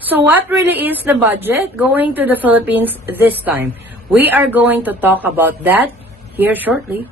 So what really is the budget going to the Philippines this time? We are going to talk about that here shortly.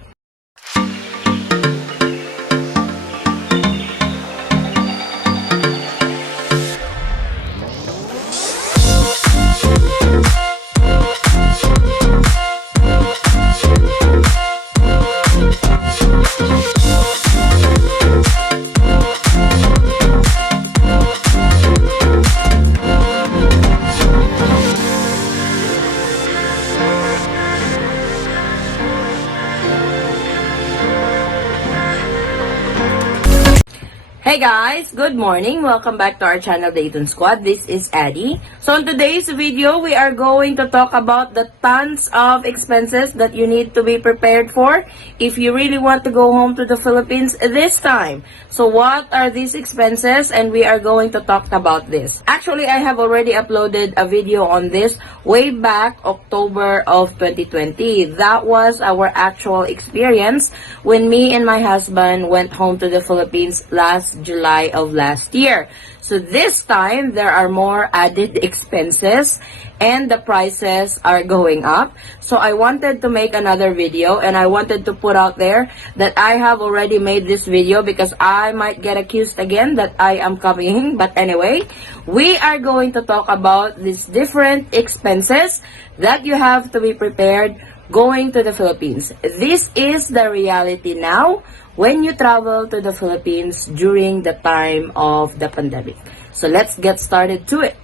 Hey guys, good morning. Welcome back to our channel, Dayton Squad. This is Addie. So in today's video, we are going to talk about the tons of expenses that you need to be prepared for if you really want to go home to the Philippines this time. So what are these expenses? And we are going to talk about this. Actually, I have already uploaded a video on this way back October of 2020. That was our actual experience when me and my husband went home to the Philippines last July of last year. So this time, there are more added expenses and the prices are going up. So I wanted to make another video and I wanted to put out there that I have already made this video because I might get accused again that I am copying. But anyway, we are going to talk about these different expenses that you have to be prepared going to the Philippines. This is the reality now when you travel to the Philippines during the time of the pandemic. So let's get started to it.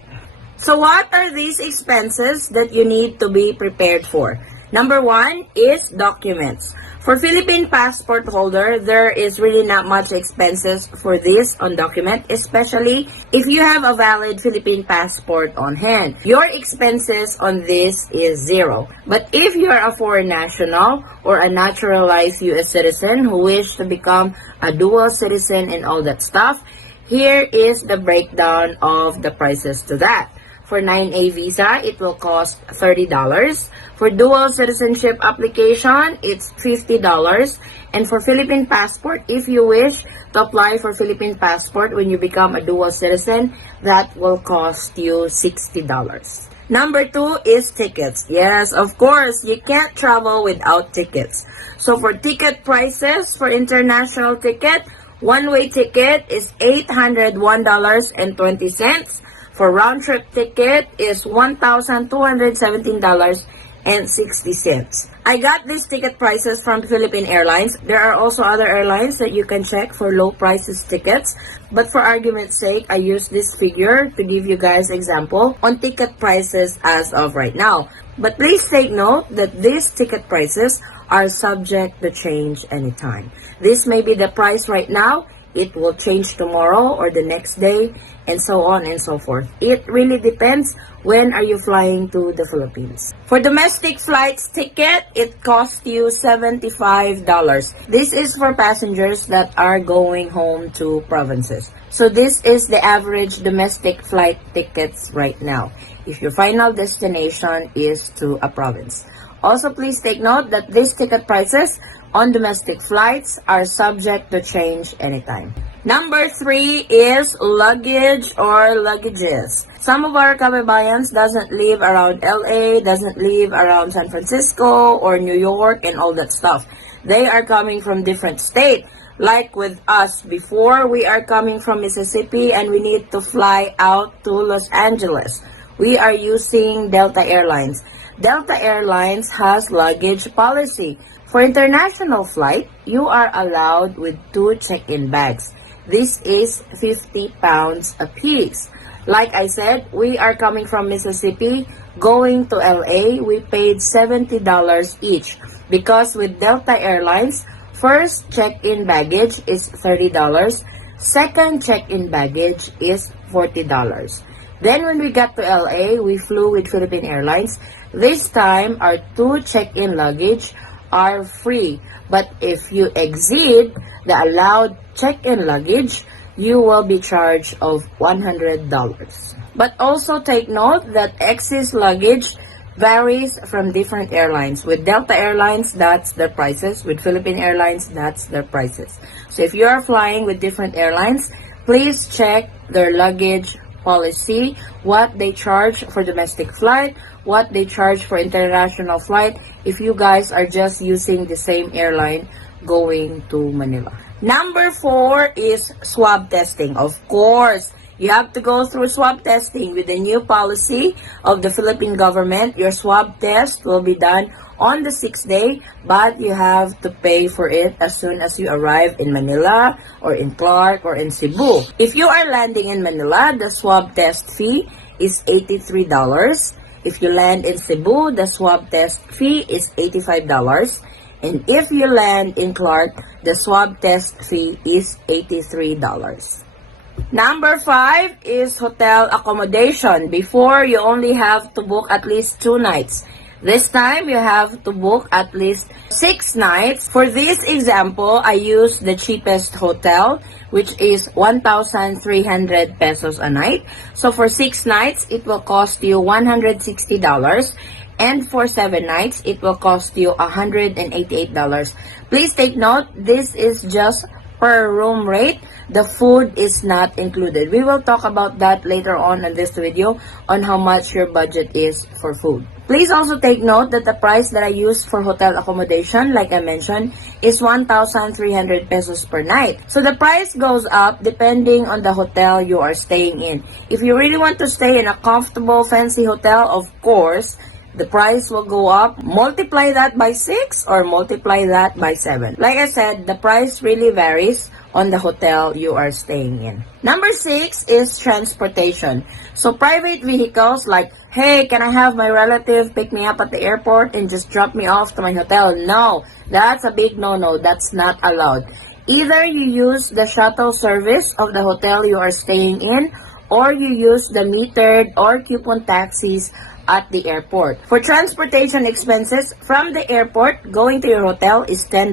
So what are these expenses that you need to be prepared for? Number one is documents. For Philippine passport holder, there is really not much expenses for this on document, especially if you have a valid Philippine passport on hand. Your expenses on this is zero. But if you are a foreign national or a naturalized U.S. citizen who wish to become a dual citizen and all that stuff, here is the breakdown of the prices to that. For 9A visa, it will cost $30. For dual citizenship application, it's $50. And for Philippine passport, if you wish to apply for Philippine passport when you become a dual citizen, that will cost you $60. Number two is tickets. Yes, of course, you can't travel without tickets. So for ticket prices, for international ticket, one-way ticket is $801.20. For round-trip ticket is $1,217.60. I got these ticket prices from Philippine Airlines. There are also other airlines that you can check for low prices tickets. But for argument's sake, I use this figure to give you guys example on ticket prices as of right now. But please take note that these ticket prices are subject to change anytime. This may be the price right now. It will change tomorrow or the next day, and so on and so forth. It really depends when are you flying to the Philippines. For domestic flights ticket, it costs you $75. This is for passengers that are going home to provinces. So this is the average domestic flight tickets right now, if your final destination is to a province. Also, please take note that these ticket prices on domestic flights are subject to change anytime. Number three is luggage or luggages. Some of our kababayans doesn't live around LA, doesn't live around San Francisco or New York and all that stuff. They are coming from different states. Like with us before, we are coming from Mississippi and we need to fly out to Los Angeles. We are using Delta Airlines. Delta Airlines has luggage policy. For international flight, you are allowed with 2 check-in bags. This is 50 pounds a piece. Like I said, we are coming from Mississippi, going to LA, we paid $70 each. Because with Delta Airlines, first check-in baggage is $30, second check-in baggage is $40. Then when we got to LA, we flew with Philippine Airlines. This time, our 2 check-in luggage are free. But if you exceed the allowed check-in luggage, you will be charged of $100. But also take note that excess luggage varies from different airlines. With Delta Airlines, that's their prices. With Philippine Airlines, that's their prices. So if you are flying with different airlines, please check their luggage policy, what they charge for domestic flight, what they charge for international flight if you guys are just using the same airline going to Manila. Number 4 is swab testing. Of course, you have to go through swab testing with the new policy of the Philippine government. Your swab test will be done on the 6th day, but you have to pay for it as soon as you arrive in Manila or in Clark or in Cebu. If you are landing in Manila, the swab test fee is $83. If you land in Cebu, the swab test fee is $85. And if you land in Clark, the swab test fee is $83. Number 5 is hotel accommodation. Before, you only have to book at least 2 nights. This time, you have to book at least 6 nights. For this example, I use the cheapest hotel, which is 1,300 pesos a night. So for 6 nights, it will cost you $160. And for 7 nights, it will cost you $188. Please take note, this is just per room rate. The food is not included. We will talk about that later on in this video on how much your budget is for food. Please also take note that the price that I used for hotel accommodation, like I mentioned, is 1,300 pesos per night. So the price goes up depending on the hotel you are staying in. If you really want to stay in a comfortable, fancy hotel, of course, the price will go up. Multiply that by 6 or multiply that by 7. Like I said, the price really varies on the hotel you are staying in. Number 6 is transportation. So private vehicles like, hey, can I have my relative pick me up at the airport and just drop me off to my hotel? No, that's a big no-no. That's not allowed. Either you use the shuttle service of the hotel you are staying in, or you use the metered or coupon taxis at the airport. For transportation expenses, from the airport going to your hotel is $10,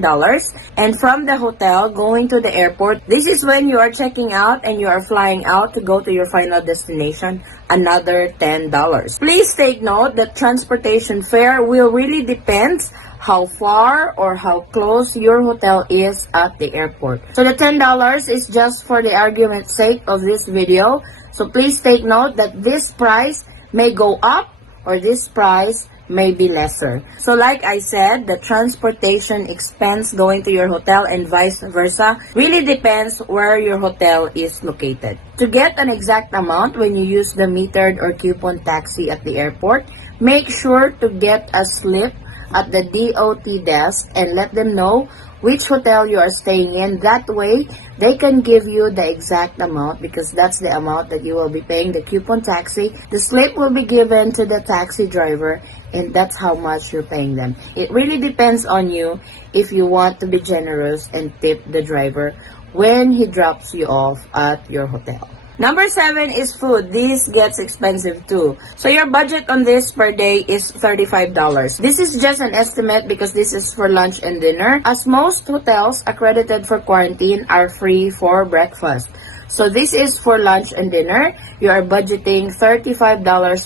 and from the hotel going to the airport, this is when you are checking out and you are flying out to go to your final destination, another $10. Please take note that transportation fare will really depend how far or how close your hotel is at the airport. So the $10 is just for the argument's sake of this video. So please take note that this price may go up or this price may be lesser. So like I said, the transportation expense going to your hotel and vice versa really depends where your hotel is located. To get an exact amount when you use the metered or coupon taxi at the airport, make sure to get a slip at the DOT desk and let them know which hotel you are staying in. That way, they can give you the exact amount because that's the amount that you will be paying the coupon taxi. The slip will be given to the taxi driver and that's how much you're paying them. It really depends on you if you want to be generous and tip the driver when he drops you off at your hotel. Number 7 is food. This gets expensive too. So your budget on this per day is $35. This is just an estimate because this is for lunch and dinner, as most hotels accredited for quarantine are free for breakfast. So this is for lunch and dinner. You are budgeting $35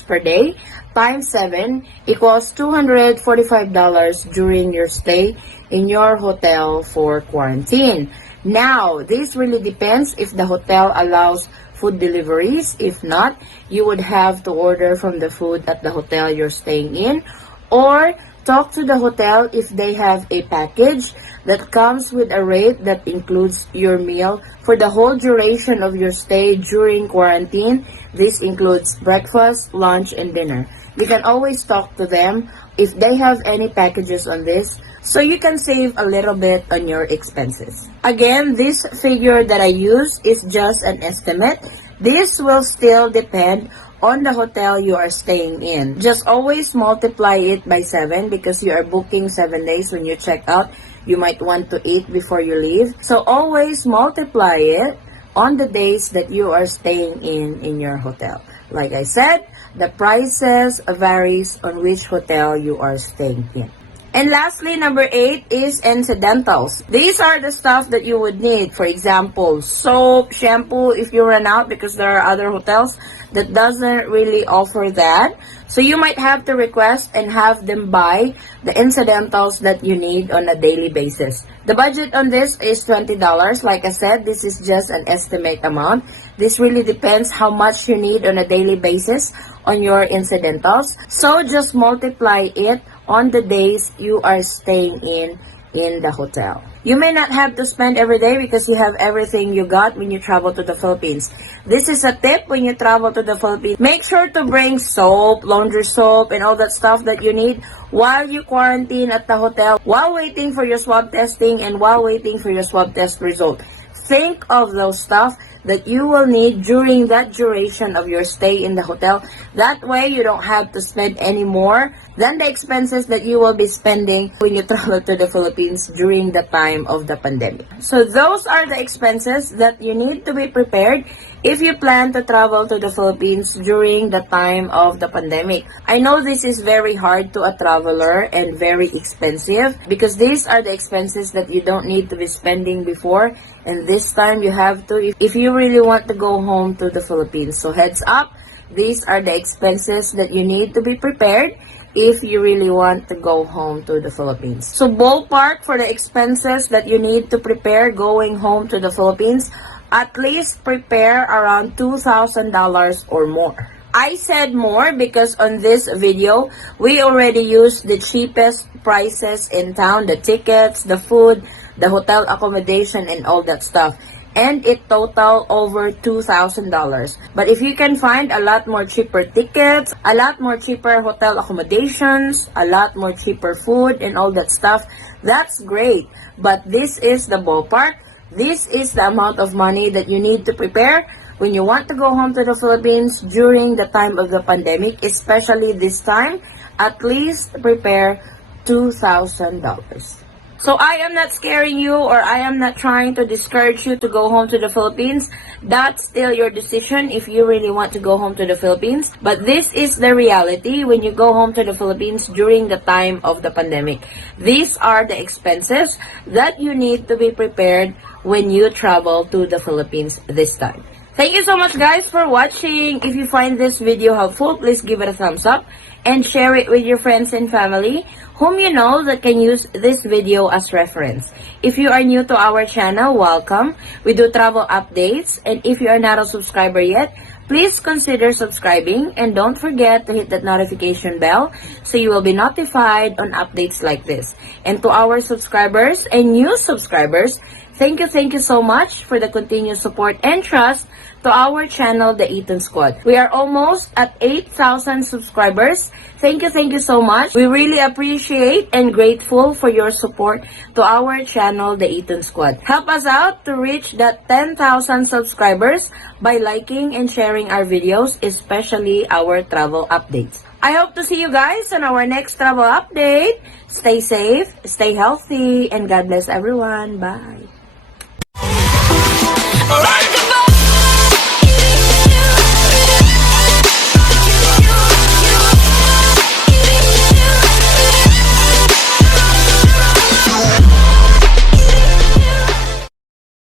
per day times 7 equals $245 during your stay in your hotel for quarantine. Now, this really depends if the hotel allows food deliveries. If not, you would have to order from the food at the hotel you're staying in, or talk to the hotel if they have a package that comes with a rate that includes your meal for the whole duration of your stay during quarantine. This includes breakfast, lunch, and dinner. You can always talk to them if they have any packages on this, so you can save a little bit on your expenses. Again, this figure that I use is just an estimate. This will still depend on the hotel you are staying in. Just always multiply it by 7 because you are booking 7 days. When you check out, you might want to eat before you leave. So always multiply it on the days that you are staying in your hotel. Like I said, the prices varies on which hotel you are staying in. And lastly, number 8 is incidentals. These are the stuff that you would need. For example, soap, shampoo, if you run out, because there are other hotels that doesn't really offer that. So you might have to request and have them buy the incidentals that you need on a daily basis. The budget on this is $20. Like I said, this is just an estimate amount. This really depends how much you need on a daily basis on your incidentals. So just multiply it on the days you are staying in the hotel. You may not have to spend every day because you have everything you got when you travel to the Philippines. This is a tip when you travel to the Philippines. Make sure to bring soap, laundry soap, and all that stuff that you need while you quarantine at the hotel, while waiting for your swab testing and while waiting for your swab test result. Think of those stuff that you will need during that duration of your stay in the hotel. That way, you don't have to spend any more than the expenses that you will be spending when you travel to the Philippines during the time of the pandemic. So those are the expenses that you need to be prepared if you plan to travel to the Philippines during the time of the pandemic. I know this is very hard to a traveler and very expensive because these are the expenses that you don't need to be spending before, and this time you have to if you really want to go home to the Philippines. So heads up, these are the expenses that you need to be prepared if you really want to go home to the Philippines. So ballpark for the expenses that you need to prepare going home to the Philippines, at least prepare around $2,000 or more. I said more because on this video, we already used the cheapest prices in town, the tickets, the food, the hotel accommodation, and all that stuff. And it total over $2,000. But if you can find a lot more cheaper tickets, a lot more cheaper hotel accommodations, a lot more cheaper food and all that stuff, that's great. But this is the ballpark. This is the amount of money that you need to prepare when you want to go home to the Philippines during the time of the pandemic, especially this time. At least prepare $2,000. So I am not scaring you, or I am not trying to discourage you to go home to the Philippines. That's still your decision if you really want to go home to the Philippines. But this is the reality when you go home to the Philippines during the time of the pandemic. These are the expenses that you need to be prepared when you travel to the Philippines this time. Thank you so much guys for watching. If you find this video helpful, please give it a thumbs up and share it with your friends and family whom you know that can use this video as reference. If you are new to our channel, welcome. We do travel updates, and if you are not a subscriber yet, please consider subscribing and don't forget to hit that notification bell so you will be notified on updates like this. And to our subscribers and new subscribers, thank you so much for the continued support and trust to our channel, The Eaton Squad. We are almost at 8,000 subscribers. Thank you so much. We really appreciate and grateful for your support to our channel, The Eaton Squad. Help us out to reach that 10,000 subscribers by liking and sharing our videos, especially our travel updates. I hope to see you guys on our next travel update. Stay safe, stay healthy, and God bless everyone. Bye. Alright.